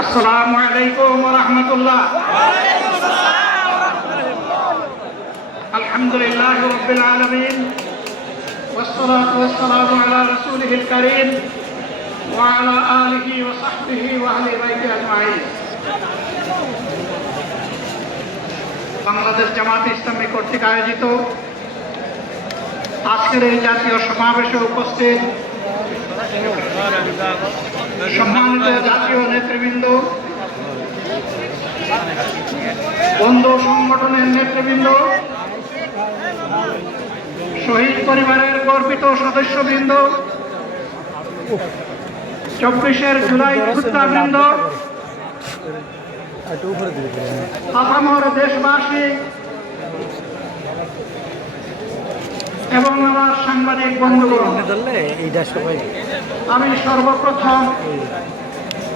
আসসালামু আলাইকুম ওয়া রাহমাতুল্লাহ। আলহামদুলিল্লাহি রাব্বিল আলামিন ওয়াসসালাতু ওয়াসসালামু আলা রাসূলিহিল কারীম ওয়া আলা আলিহি ওয়া সাহবিহি ওয়া আহলি বাইতি আজমাইন। বাংলাদেশ জামাত ইসলামী কর্তৃক আয়োজিত আজকের এই জাতীয় সমাবেশে উপস্থিত সম্মানিত জাতীয় নেতৃবৃন্দ, বন্ধু সংগঠনের নেতৃবৃন্দ, শহীদ পরিবারের গর্বিত সদস্যবৃন্দ, 24 জুলাই যোদ্ধাবৃন্দ, আপামর দেশবাসী এবং আমার সাংবাদিক বন্ধুগণ, আমি সর্বপ্রথম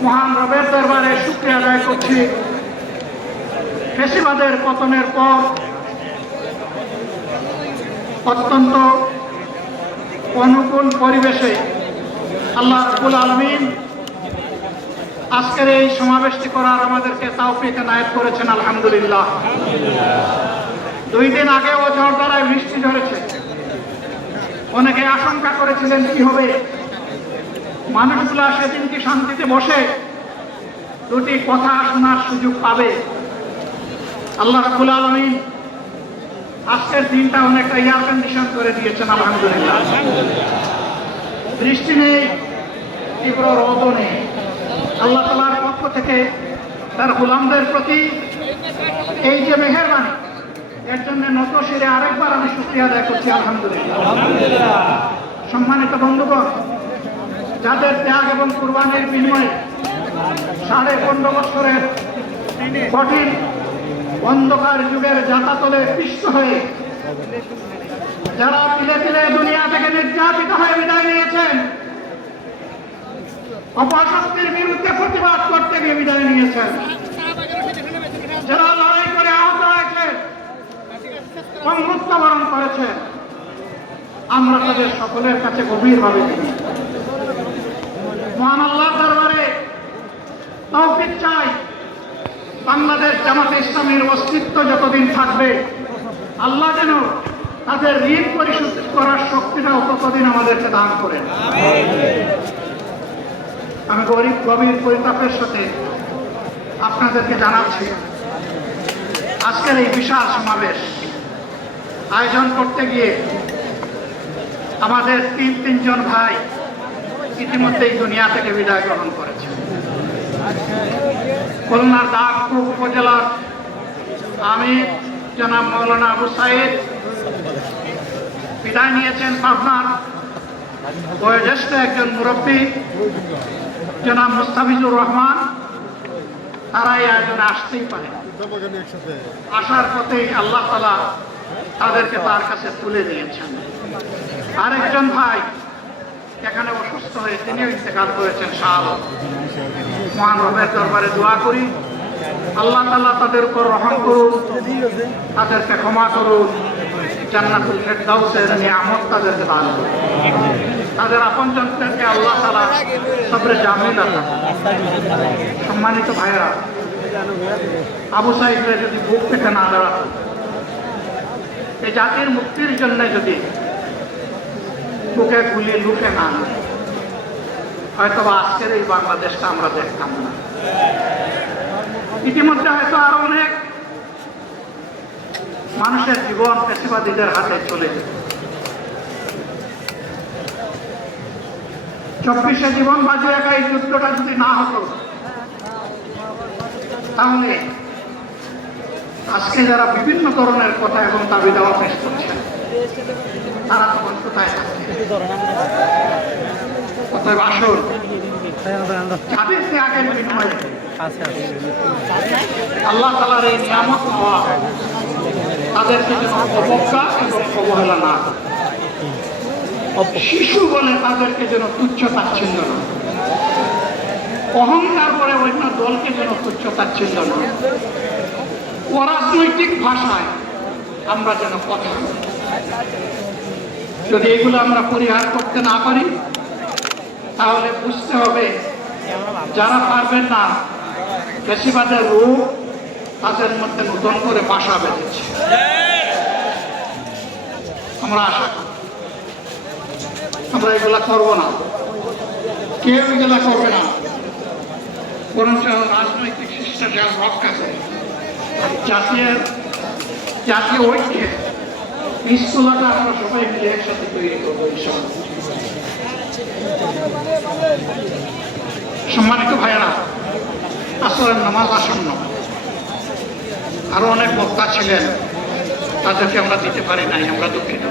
মহান রবের দরবারে শুকরিয়া আদায় করছি। ফ্যাসিবাদের পতনের পর অত্যন্ত অনুকূল পরিবেশে আল্লাহ রাব্বুল আলামিন আজকের এই সমাবেশটি করার আমাদেরকে তাওফিক এনায়েত করেছেন, আলহামদুলিল্লাহ। 2 দিন আগেও ঝড় বৃষ্টি ঝরেছে। অনেকে আশঙ্কা করেছিলেন কি হবে, মানুষগুলা সেদিন কি শান্তিতে বসে 2টি কথা শোনার সুযোগ পাবে। আল্লাহ রাব্বুল আলামিন আজকের দিনটা অনেকটা এয়ার কন্ডিশন করে দিয়েছেন, আলহামদুলিল্লাহ। বৃষ্টি নেই, তীব্র রোদও নেই। আল্লাহ তাআলার পক্ষ থেকে তার গোলামদের প্রতি এই যে মেহেরবানি, এর জন্য নত শিরে আরেকবার আমি শুকরিয়া আদায় করছি, আলহামদুলিল্লাহ। সম্মানিত বন্ধুগণ, যাদের ত্যাগ এবং কুরবানির বিনিময়ে 15.5 বছরের কঠিন অন্ধকার যুগের যাতাতলে পিষ্ট হয়ে যারা তিলে তিলে দুনিয়া থেকে নির্যাতিত হয়ে বিদায় নিয়েছেন, অপশক্তির বিরুদ্ধে প্রতিবাদ করতে গিয়ে বিদায় নিয়েছেন, যারা লড়াই করে আহত হয়েছে, মৃত্যুবরণ করেছে, আমরা তাদের সকলের কাছে গভীরভাবে মহান আল্লাহর দরবারে তৌফিক চাই। বাংলাদেশ জামাত ইসলামীর অস্তিত্ব যতদিন থাকবে, আল্লাহ যেন তাদের ঋণ পরিশোধ করার শক্তিটাও ততদিন আমাদেরকে দান করেন। আমি গভীর পরিতাপের সাথে আপনাদেরকে জানাচ্ছি, আজকের এই বিশাল সমাবেশ আয়োজন করতে গিয়ে আমাদের 3জন ভাই ইতিমধ্যেই দুনিয়া থেকে বিদায় গ্রহণ করেছে। খুলনার দাগপুর উপজেলার আমির জনাব মৌলানা আবু সাইদ বিদায় নিয়েছেন। পাবনার বয়োজ্যেষ্ঠ একজন মুরব্বী জনাব মুস্তাফিজুর রহমান, তারা এই আয়োজনে আসতেই পারে। আসার পথেই আল্লাহ তাআলা তাদেরকে তার কাছে তুলে দিয়েছেন। আরেকজন ভাই এখানে অসুস্থ হয়ে তিনিও ইন্তেকাল করেছেন, শাহ। মহান রবের দরবারে দোয়া করি, আল্লাহ তাআলা তাদের উপর রহম করুন, তাদেরকে ক্ষমা করুন, জান্নাতুল ফেরদাউসের নিয়ামত তাদেরকে দান করুন, তাদের আপনজনদেরকে আল্লাহ তাআলা সবরে জামিল আতা। সম্মানিত ভাইয়েরা, আবু সাইদরা যদি বুক থেকে না দাঁড়াতো, এই জাতির মুক্তির জন্য যদি বুকে গুলি লুকে না, হয়তো আজকের এই বাংলাদেশটা আমরা দেখতাম না। ইতিমধ্যে হয়তো আরো অনেক মানুষের জীবন ফ্যাসিবাদীদের হাতে চলে যেত। 24 জীবন বাজি রাখা এই যুদ্ধটা যদি না হতো, তাহলে আজকে যারা বিভিন্ন ধরনের কথা এবং দাবি দাওয়া পেশ করছেন, তারা তখন কোথায় থাকবে? অতএব আসুন, যাদের ত্যাগের বিনিময়ে আল্লাহ তাআলার এই নিয়ামত পাওয়া, তাদেরকে যেন অবজ্ঞা এবং অবহেলা না, শিশু বলে তাদেরকে যেন তুচ্ছ তাচ্ছিল্য না, অহংকার করে অন্য দলকে যেন তুচ্ছ তাচ্ছিল্য না, অরাজনৈতিক ভাষায় আমরা যেন কথা, যদি এগুলো আমরা পরিহার করতে না পারি, তাহলে বুঝতে হবে যারা পারবেন না ফ্যাসিবাদের রূপ তাদের মধ্যে নতুন করে বাসা বেঁধেছে। আমরা আশা করি আমরা এগুলা করবো না, কেউ এগুলা করবে না, বরঞ্চ রাজনৈতিক শিষ্টাচার রক্ষা করে জাতীয় ঐক্যে স্থূলতা আমরা সবাই মিলে একসাথে তৈরি করবো। সম্মানিত ভাইয়েরা, আসরের নামাজ আসন্ন, আরো অনেক বক্তা ছিলেন, তাদেরকে আমরা দিতে পারি নাই, আমরা দুঃখিত।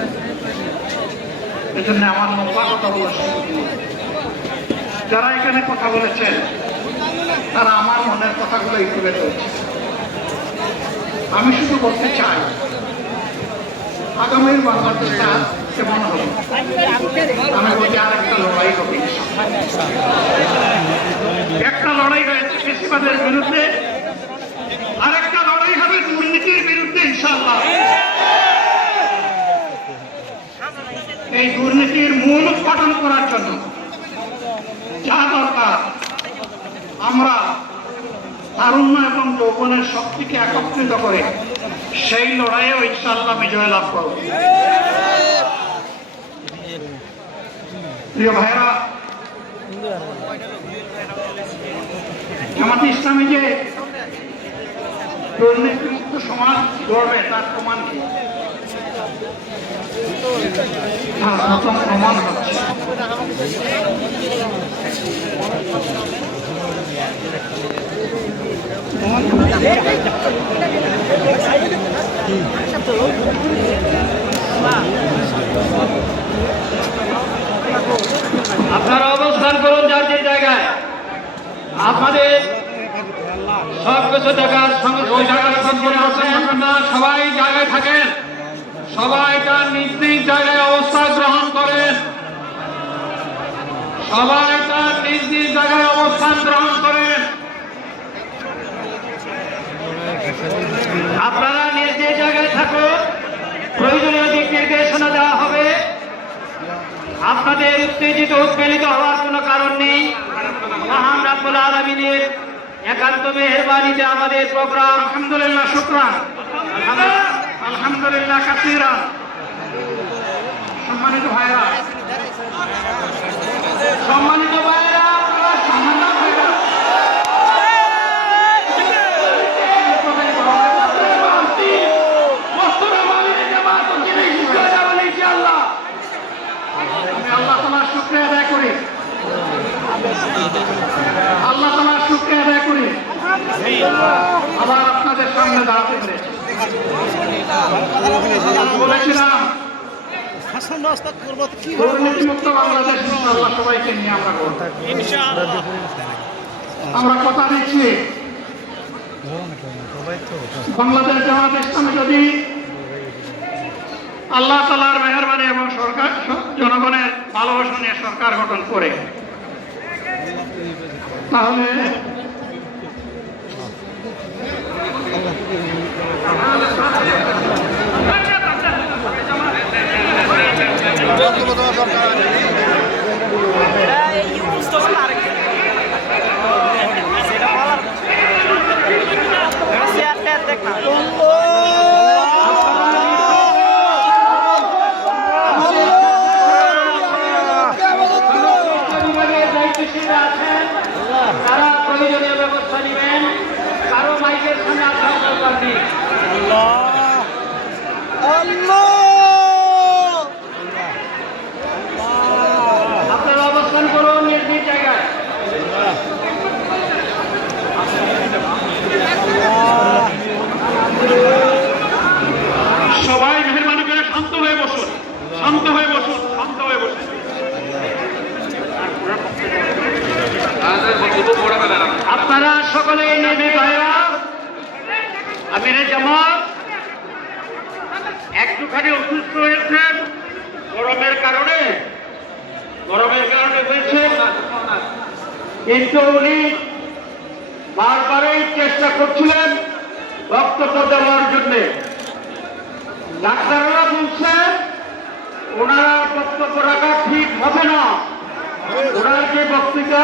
এই জন্য আমার লম্বা কথা বলার সুযোগ নেই। যারা এখানে কথা বলেছেন তারা আমার মনের কথাগুলোই তুলে ধরেছে। আমি শুধু বলতে চাই, আগামীর বাংলাদেশটা কেমন হবে আমি বলছি আরেকটা লড়াই হবে। একটা লড়াই হয়েছে ফ্যাসিবাদের বিরুদ্ধে, আরেকটা লড়াই হবে দুর্নীতির বিরুদ্ধে ইনশাআল্লাহ। এই দুর্নীতির মূল উৎপাদন করার জন্য যা দরকার, আমরা তারুণ্য এবং যৌবনের শক্তিকে একত্রিত করে সেই লড়াইয়েও ইনশাআল্লাহ বিজয় লাভ করব। প্রিয় ভাইরা, জামাতে ইসলামী যে দুর্নীতিমুক্ত সমাজ গড়বে তার প্রমাণ কি? তার প্রথম প্রমাণ হচ্ছে আপনারা অবস্থান করুন যার যে জায়গায়। আপনাদের সব কিছু দেখার সঙ্গে ওই জায়গায় সবাই জায়গায় থাকেন, সবাই তার নিজ নিজ জায়গায় অবস্থান গ্রহণ করেন, সবাই তার নিজ নিজ জায়গায় অবস্থান গ্রহণ করেন। আপনারা নিজ নিজ জায়গায় থাকুন, প্রয়োজনীয় দিক নির্দেশনা দেওয়া হবে। আপনাদের উত্তেজিত উৎপীড়িত হওয়ার কোনো কারণ নেই। মহান রাব্বুল আলামিনের একান্ত মেহেরবানিতে আমাদের প্রোগ্রাম আলহামদুলিল্লাহ, শুকরান, আলহামদুলিল্লাহ কাসীরা। সম্মানিত ভাইরা, সম্মানিত ভাইরা, সম্মানিত ভাইরা, আল্লাহ তাআলার শুকরিয়া আদায় করি, আল্লাহ তাআলার শুকরিয়া আদায় করি আবার আপনাদের সামনে দাঁড়াতে পেরেছি। বলেছিলাম দুর্নীতিমুক্ত বাংলাদেশ ইনশাআল্লাহ সবাইকে নিয়ে আমরা করব। আমরা কথা দিচ্ছি, বাংলাদেশ জামাতে ইসলামী যদি আল্লাহ তাআলার মেহেরবানি এবং সরকার জনগণের ভালোবাসা নিয়ে সরকার গঠন করে, তাহলে তারা প্রয়োজনীয় ব্যবস্থা নেবেন। কারো মাইকের সামনে আসার দরকার নেই। আপনারা অবস্থান করুন নিজ নিজ জায়গায়। সবাই মেহরবানি করে শান্ত হয়ে বসুন, শান্ত হয়ে বসুন, শান্ত হয়ে বসুন। আপনারা সকলেই নেমে ভাইরা, আমিরে জামাত একটুখানি অসুস্থ হয়েছেন গরমের কারণে হয়েছে, কিন্তু উনি বারবারই চেষ্টা করছিলেন বক্তব্য দেওয়ার জন্য। ডাক্তাররা বলছেন ওনারা বক্তব্য রাখা ঠিক হবে না, ওনার যে বক্তৃতা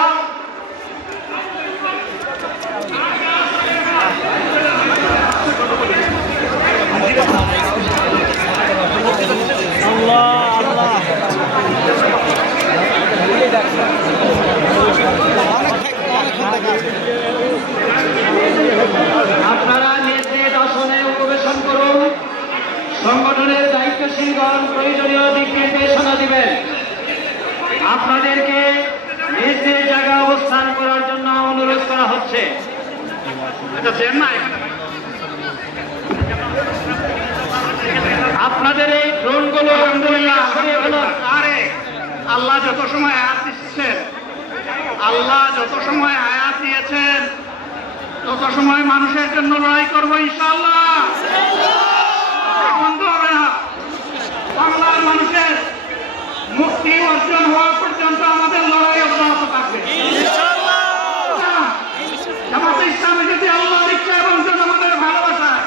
হচ্ছে, এটা দেন না এখানে। আপনাদের এই ড্রোনগুলো আরে আল্লাহ যত সময় আয়াত দিচ্ছেন, আল্লাহ যত সময় আয়াত দিয়েছেন তত সময় মানুষের জন্য লড়াই করবো ইনশাআল্লাহ। বন্ধ হবে না। বাংলার মানুষের মুক্তি অর্জন হওয়া পর্যন্ত আমাদের লড়াই অব্যাহত থাকবে। জামাতে ইসলামী যদি আল্লাহর ইচ্ছা এবং জনগণের ভালোবাসায়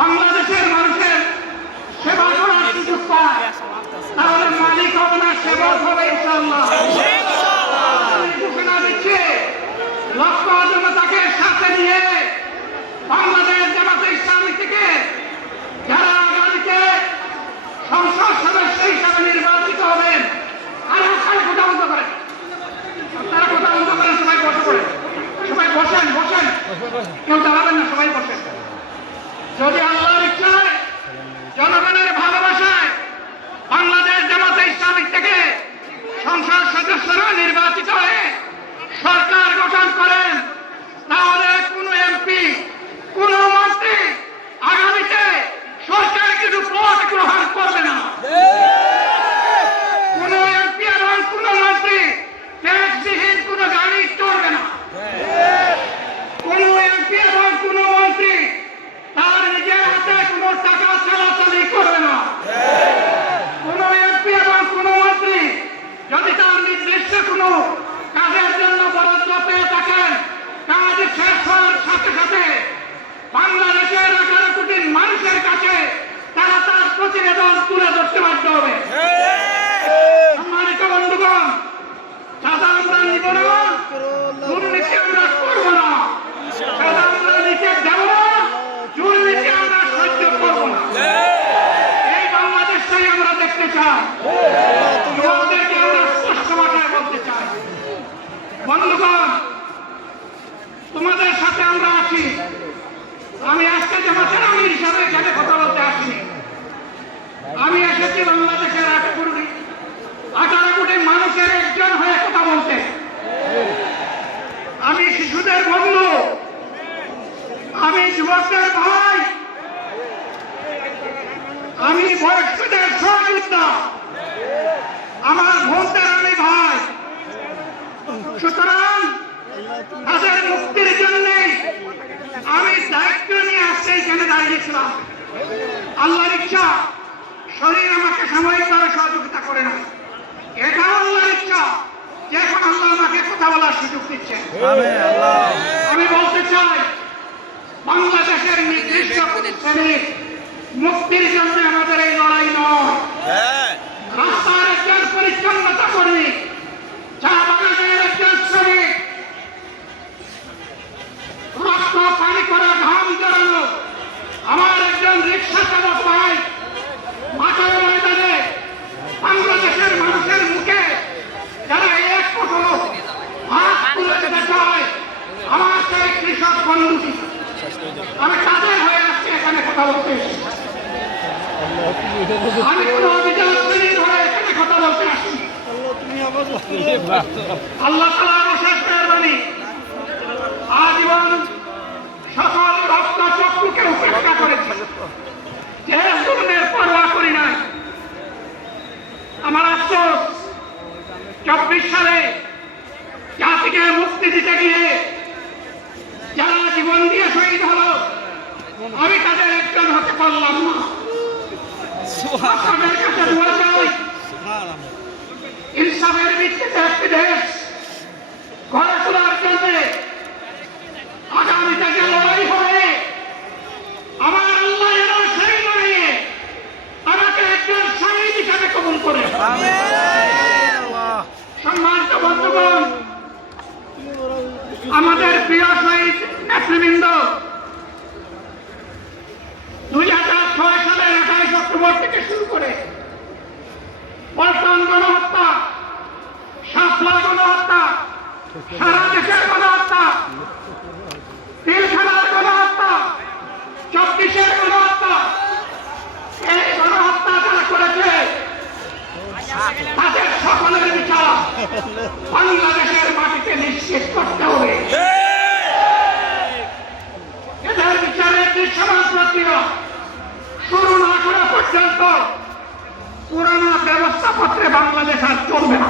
বাংলাদেশের মানুষের সেবা করার সুযোগ পায়, তাহলে মালিক হবে না, সেবক হবে ইনশাআল্লাহ। ঘোষণা দিচ্ছে লক্ষ জনতাকে সাথে নিয়ে বাংলাদেশ জামাতে ইসলামী থেকে যারা আগামীতে সংসদ সদস্য হিসাবে নির্বাচিত হবেন, আর ওখানে কথা বন্ধ করেন, তারা কথা বন্ধ করেন, সবাই বসে পড়েন, সবাই বসেন বসেন, কেউ দাঁড়াবেন না, সবাই বসেন। যদি আল্লাহর ইচ্ছায় জনগণের ভালোবাসায় বাংলাদেশ জামাতে ইসলামী থেকে সংসদ সদস্যরা নির্বাচিত হয়ে সরকার গঠন করেন, তাহলে কোন এমপি কোন মন্ত্রী আগামীতে সরকার কিছু পদ গ্রহণ করবে না। কোন এমপি এবং কোন মন্ত্রী ট্যাক্সবিহীন কোন গাড়ি চড়বে না। কোন এমপি এবং কোন মন্ত্রী তার নিজের হাতে কোন টাকা চালাচালি করবে না। কোন এমপি এবং কোন মন্ত্রী যদি তার নির্দিষ্ট কোন কাজের জন্য বরাদ্দ পেয়ে থাকেন, কাজ শেষ হওয়ার সাথে সাথে বাংলাদেশের 11 কোটি মানুষের কাছে তারা তার প্রতিবেদন তুলে ধরতে বাধ্য হবে। সম্মানিত বন্ধুগণ, সাদা আমরা নিব না, দুর্নীতি আমরা করব না, সাদা আমরা নিচে যাব না, দুর্নীতি আমরা সহ্য করব না। এই বাংলাদেশটাই আমরা দেখতে চাই, যুবকদেরকে আমরা স্পষ্ট ভাষায় বলতে চাই। বন্ধুগণ, তোমাদের সাথে আমরা আছি। আমি আজকে জামাতের আমির হিসাবে এখানে কথা বলতে আসিনি। আমি এসেছি বাংলাদেশের 18 কোটি মানুষের একজন হয়ে কথা বলতে। আমি শিশুদের বন্ধু, আমি যুবকদের ভাই, আমি বয়স্কদের সহযোদ্ধা, আমার বোনদের আমি ভাই। সুতরাং তাদের মুক্তির জন্য আমি দায়িত্ব নিয়ে আসতে এখানে দাঁড়িয়েছিলাম। আল্লাহর ইচ্ছা শরীর আমাকে সাময়িকভাবে সহযোগিতা করে না, এটা আল্লাহর ইচ্ছা যে এখন আল্লাহ আমাকে কথা বলার সুযোগ দিচ্ছে। আমি বলতে চাই, বাংলাদেশের নির্দিষ্ট শ্রেণীর মুক্তির জন্য আমাদের এই লড়াই নয়। রাস্তার একজন পরিচ্ছন্নতা কর্মী, চা বাগানের একজন শ্রমিক, রক্ত পানি করা ঘাম জড়ানো আমার একজন রিক্সা চালক ভাই মাঠের ময়দানে বাংলাদেশের মানুষের মুখে যারা এক মুঠো ভাত তুলে দিতে চায়, আমার সেই কৃষক বন্ধু, আমি তাদের হয়ে আসছি এখানে কথা বলতে। আমি কোন অভিযোগ হয়ে এখানে কথা বলতে আসি। আল্লাহ তাআলার অশেষ মেহেরবানি, আজীবন সকল রক্ত চক্ষুকে উপেক্ষা করেছে, যে জুলুমের পরোয়া করি নাই। আমার আফসোস, 24 সালে জাতিকে মুক্তি দিতে গিয়ে যারা জীবন দিয়ে শহীদ হলো, আমি তাদের একজন হতে পারলাম না। আপনাদের কাছে দোয়া চাই, ইনসাফের ভিত্তিতে একটি দেশ গড়ে তোলার জন্য আগামী থেকে লড়াই হবে। আমার আল্লাহ যেন সেই লড়াইয়ে আমাকে একজন শহীদ হিসাবে কবুল করে। সম্মানিত বন্ধুগণ, আমাদের প্রিয় শহীদ নেতৃবৃন্দ 2006 সালের 28 অক্টোবর থেকে শুরু করে পল্টন গণহত্যা, শাপলা গণহত্যা, সারা দেশের গণহত্যা, পিলখানার গণহত্যা, 24-এর গণহত্যা, এই গণহত্যা যারা করেছে তাদের সকলের বিচার বাংলাদেশের মাটিতে নিশ্চিত করতে হবে। পর্যন্ত পুরানো ব্যবস্থাপত্রে বাংলাদেশ আর চলবে না।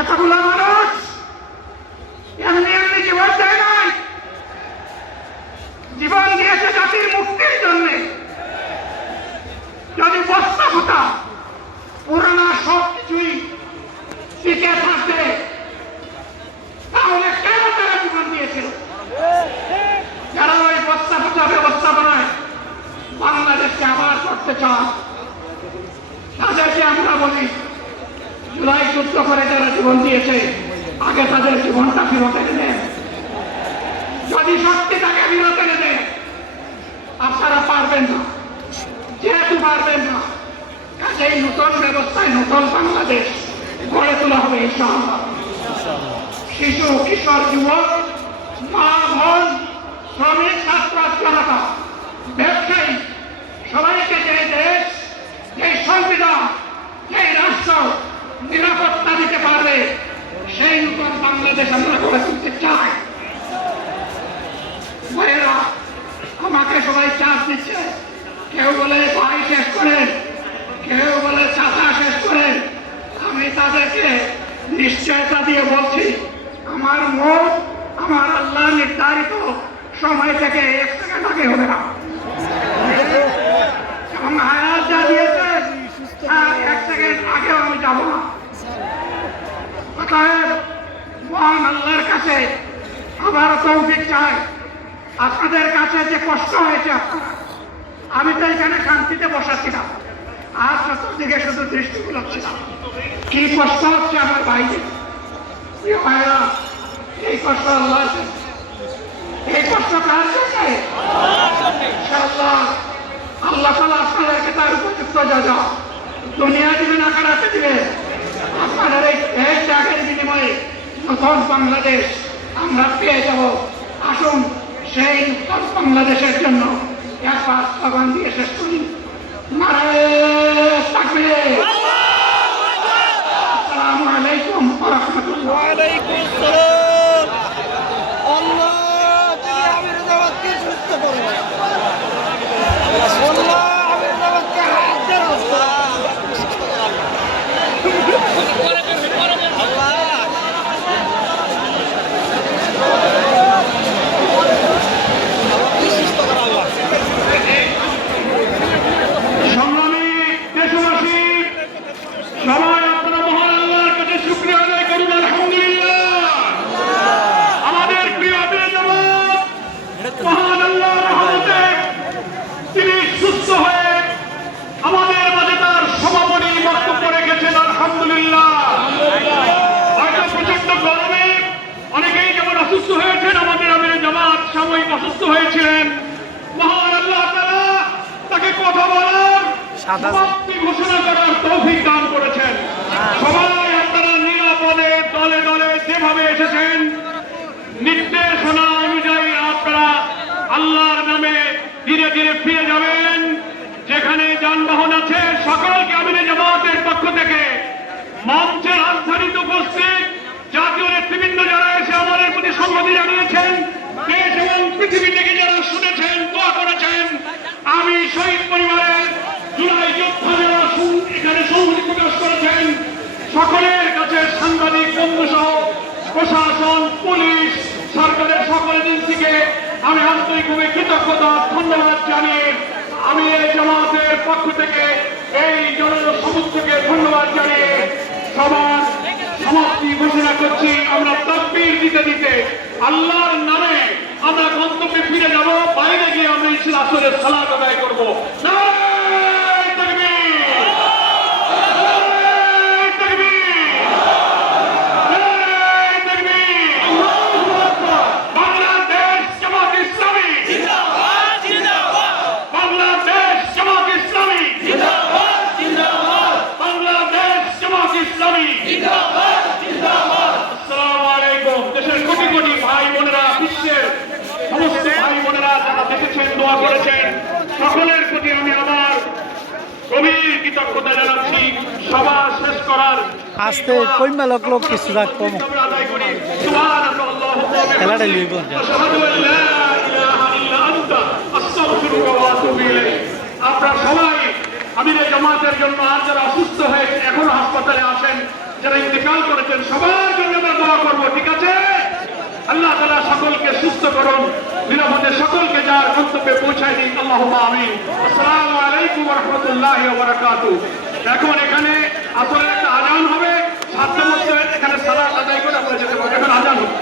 এতগুলো মানুষ এমনি এমনি জীবন দেয় নাই, জীবন দিয়েছে জাতির মুক্তির জন্য। যদি বস্তা হতা পুরানো সব কিছুই টিকে থাকবে, তাহলে কেন তারা জীবন দিয়েছিল? যারা ওই বস্তা হতা ব্যবস্থাপনায় বাংলাদেশকে আবার করতে চান, তাদেরকে আমরা বলি জুলাই যুদ্ধ করে যারা জীবন দিয়েছে আগে তাদের জীবনটা ফেরত এনে দেন। যদি সত্যি তাকে ফেরত এনে দেন, আপনারা পারবেন না। যেহেতু পারবেন না, কাজেই নতুন ব্যবস্থায় নতুন বাংলাদেশ গড়ে তোলা হবে ইনশাআল্লাহ। শিশু, কিশোর, যুবক, মা, বোন, শ্রমিক, ছাত্র, জনতা, ব্যবসায়ী, সবাইকে যে দেশ, যে সংবিধান, যে রাষ্ট্র নিরাপত্তা দিতে পারবে, সেই নতুন বাংলাদেশ আমরা গড়ে তুলতে চাই। ভাইয়েরা, আমাকে সবাই চাপ দিচ্ছে। কেউ বলে ভাই শেষ করেন, কেউ বলে চাচা শেষ করেন। আমি তাদেরকে নিশ্চয়তা দিয়ে বলছি, আমার মুখ আমার আল্লাহ নির্ধারিত সময় থেকে 1 সেকেন্ড আগে হবে না। এবং হায়াত যা দিয়েছে 1 সেকেন্ড আগেও আমি যাব না। অতএব মহান আল্লাহর কাছে আবার তৌফিক চাই। আপনাদের কাছে যে কষ্ট হয়েছে, আপনারা, আমি তো এখানে শান্তিতে বসাচ্ছিলাম, আর চতুর্দিকে শুধু দৃষ্টি বুলাচ্ছিলাম। কি কষ্ট হচ্ছে আমার ভাইদের, প্রিয় ভাইরা, এই কষ্ট আল্লাহর জন্য। এই কষ্ট কার জন্য? ইনশাআল্লাহ আল্লাহ তাআলা আপনাদেরকে তার উপযুক্ত জাযা দুনিয়া দিবেন, আখিরাতে দিবেন। আপনাদের এই ত্যাগের বিনিময়ে নতুন বাংলাদেশ আমরা পেয়ে যাব। আসুন সেই নতুন বাংলাদেশের জন্য একবার স্লোগান দিয়ে শেষ করি। নারায়ে তাকবীর। আসসালামু আলাইকুম ওয়া রাহমাতুল্লাহ। ওয়া আলাইকুম আসসালাম। আল্লাহ তুমি আমির জামাতকে সুস্থ করো। আল্লাহ আমির জামাতকে হাজার আল্লাহ। সংগ্রামী দেশবাসী, সবাই আপনারা মহান আল্লাহর কাছে শুকরিয়া আদায় করুন। আলহামদুলিল্লাহ, আমাদের প্রিয় জামাত মহান আল্লাহর রহমতে তিনি সুস্থ হয়ে আমাদের মাঝে তার সমাপনী বক্তব্য রেখেছেন। আলহামদুলিল্লাহ। হয়তো প্রচন্ড গরমে অনেকেই যেমন অসুস্থ হয়েছেন, আমাদের আমির জামাত সাময়িক অসুস্থ হয়েছিলেন। মহান আল্লাহ তাআলা তাকে কথা বলার, সমাপ্তি ঘোষণা করার তৌফিক দান করেছেন। সবাই আপনারা নিরাপদে দলে দলে যেভাবে এসেছেন, নির্দেশনা অনুযায়ী আপনারা আল্লাহর নামে ধীরে ধীরে ফিরে যাবেন। যেখানে যানবাহন আছে সকলকে আমির জামাতের পক্ষ থেকে মঞ্চের রাজধানীতে উপস্থিত জাতীয় নেতৃবৃন্দ যারা এসে আমাদের প্রতি সংহতি জানিয়েছেন, দেশ এবং পৃথিবী থেকে যারা শুনেছেন, দোয়া করেছেন, আমি শহীদ পরিবারের জুলাই যোদ্ধা যারা এখানে সংহতি প্রকাশ করেছেন, সকলের কাছে সাংবাদিক বন্ধু সহ প্রশাসন, পুলিশ, সরকারের সকল এজেন্সিকে আমি আন্তরিকভাবে কৃতজ্ঞতা ধন্যবাদ জানিয়ে আমি এই জামাতের পক্ষ থেকে এই জনসমুদ্রকে ধন্যবাদ জানিয়ে সবার সমাপ্তি ঘোষণা করছি। আমরা তাকবীর দিতে দিতে আল্লাহর নামে আমরা গন্তব্যে ফিরে যাব। বাইরে গিয়ে আমরা ইসলাম আসরের সালাত আদায় করবো। নারায়ে তাকবীর, নারায়ে তাকবীর, নারায়ে তাকবীর। আল্লাহু আকবার। বাংলাদেশ জামাত ইসলামী জিন্দাবাদ, জিন্দাবাদ। বাংলাদেশ জামাত ইসলামী জিন্দাবাদ, জিন্দাবাদ। বাংলাদেশ জামাত ইসলামী জিন্দাবাদ, জিন্দাবাদ। আসসালামু আলাইকুম। দেশের কোটি কোটি ভাই বোনেরা, বিশ্বের সমস্ত ভাই বোনেরা যারা দেখেছেন, দোয়া করেছেন, সকলের প্রতি আমি আমার গভীর কৃতজ্ঞতা জানাচ্ছি। সভা শেষ করার আস্তে কইমা লোক কিছু রাখবো আদায় করি। সুবহানাল্লাহ, খেলাটা লইব আশহাদু আল্লা ইলাহা ইল্লা আনতা আস্তাগফিরুকা ওয়া আমিরে জামাতের জন্য, আর যারা অসুস্থ হয়েছে এখনো হাসপাতালে আছেন, যারা ইন্তেকাল করেছেন, সবার জন্য আমরা দোয়া করবো, ঠিক আছে? আল্লাহ তাআলা সকলকে সুস্থ করুন, নিরাপদে সকলকে যার গন্তব্যে পৌঁছায় দিন। আল্লাহুম্মা আমিন। আসসালামু আলাইকুম ওয়া রাহমাতুল্লাহি ওয়া বারাকাতুহু। এখন এখানে আসরের একটা আজান হবে, সাধ্যমতো এখানে সালাত আদায় করে আমরা যেতে পারবো। এখন আজান হবে।